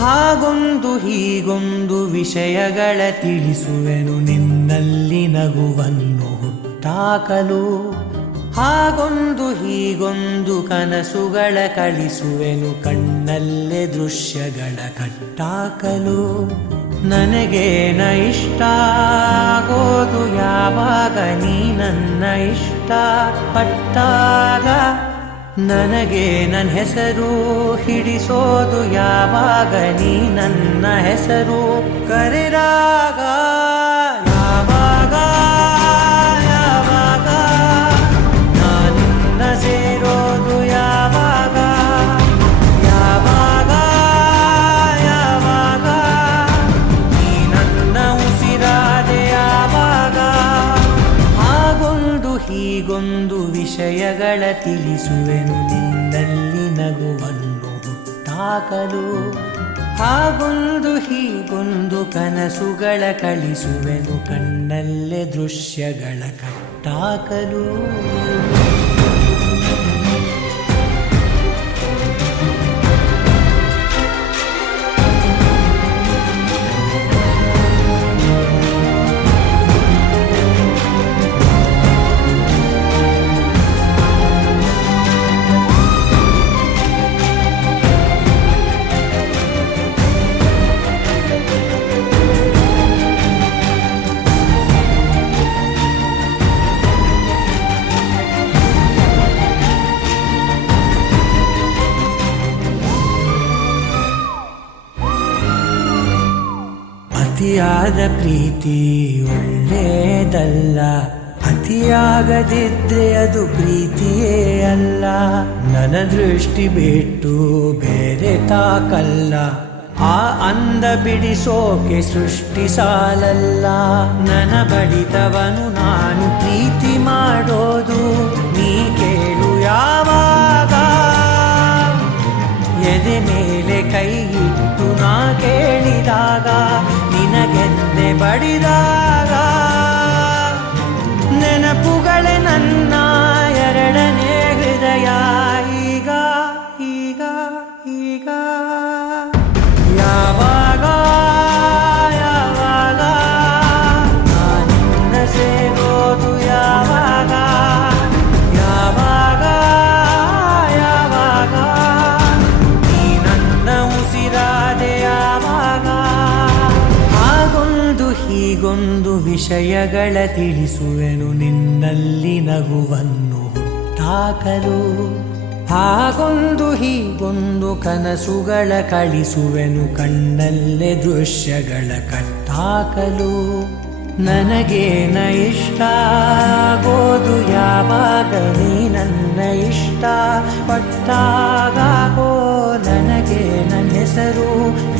ಹಾಗೊಂದು ಹೀಗೊಂದು ವಿಷಯಗಳ ತಿಳಿಸುವೆನು ನಿನ್ನಲ್ಲಿ ನಗುವನ್ನು ಹುಟ್ಟಾಕಲು. ಹಾಗೊಂದು ಹೀಗೊಂದು ಕನಸುಗಳ ಕಳಿಸುವೆನು ಕಣ್ಣಲ್ಲೇ ದೃಶ್ಯಗಳ ಕಟ್ಟಾಕಲು. ನನಗೇನ ಇಷ್ಟ ಆಗೋದು ಯಾವಾಗ ನೀ ನನ್ನ ಇಷ್ಟ ಪಟ್ಟಾಗ. ನನಗೆ ನನ್ನ ಹೆಸರು ಹಿಡಿಸೋದು ಯಾವಾಗ ನೀ ನನ್ನ ಹೆಸರು ಕರೆದಾಗ. ಯಾವಾಗ ಯಾವಾಗ ನಾನಿನ್ನ ಸೇರೋದು ಯಾವಾಗ. ಯಾವಾಗ ಯಾವಾಗ ನೀ ನನ್ನ ಉಸಿರಾದೆ ಯಾವಾಗ. ಹಾಗೊಂದು ಹೀಗೊಂದು ವಿಷಯಗಳ ತಿಳಿಸುವೆನು ನಿನ್ನಲ್ಲಿ ನಗುವನ್ನು ಹುಟ್ಟಾಕಲು. ಹಾಗೊಂದು ಹೀಗೊಂದು ಕನಸುಗಳ ಕಳಿಸುವೆನು ಕಣ್ಣಲ್ಲೇ ದೃಶ್ಯಗಳ ಕಟ್ಟಾಕಲು. ಅತಿಯಾದ ಪ್ರೀತಿ ಒಳ್ಳೆಯದಲ್ಲ, ಅತಿಯಾಗದಿದ್ರೆ ಅದು ಪ್ರೀತಿಯೇ ಅಲ್ಲ. ನನ್ನ ದೃಷ್ಟಿ ಬಿಟ್ಟು ಬೇರೆ ತಾಕಲ್ಲ, ಆ ಅಂದ ಬಿಡಿಸೋಕೆ ಸೃಷ್ಟಿ ಸಾಲಲ್ಲ. ನನ್ನ ಬಡಿದವನು ನಾನು ಪ್ರೀತಿ ಮಾಡೋದು ನೀ ಕೇಳು ಯಾವಾಗ. ಎದೆ ಮೇಲೆ ಕೈ ಇಟ್ಟು ನಾ ಕೇಳಿದಾಗ ನಿನಗೆಂದೆ ಬಡಿದಾಗ. ನೆನಪುಗಳೇ ನನ್ನ ಎರಡನೇ ಹೃದಯ ಈಗ ಈಗ ಈಗ. ಯಾವಾಗ ಯಾವಾಗ ನಾನಿನ್ನ ಸೇರೋದು ಯಾವಾಗ. ಯಾವಾಗ ಯಾವಾಗ ನೀ ನನ್ನ ಉಸಿರಾದೆ ಯಾವಾಗ. ಹಾಗೊಂದು ಹೀಗೊಂದು ವಿಷಯಗಳ ತಿಳಿಸುವೆನು ನಿನ್ನಲ್ಲಿ ನಗುವನ್ನು ಹುಟ್ಟಾಕಲು. ಹಾಗೊಂದು ಹೀಗೊಂದು ಕನಸುಗಳ ಕಳಿಸುವೆನು ಕಣ್ಣಲ್ಲೇ ದೃಶ್ಯಗಳ ಕಟ್ಟಾಕಲು. ನನಗೇನ ಇಷ್ಟ ಆಗೋದು ಯಾವಾಗ ನೀ ನನ್ನ ಇಷ್ಟ ಪಟ್ಟಾಗ. ಓ ನನಗೆ ನನ್ನ ಹೆಸರು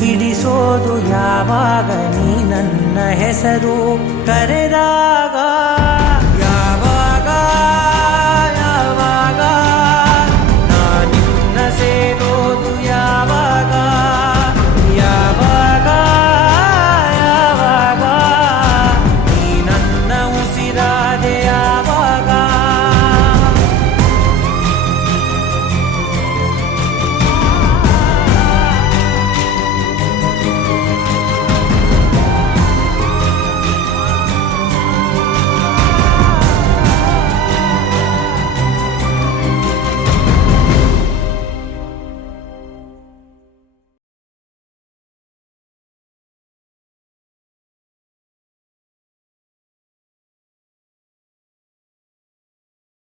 ಹಿಡಿಸೋದು ಯಾವಾಗ ನೀ ನನ್ನ ಹೆಸರು ಕರೆದಾಗ.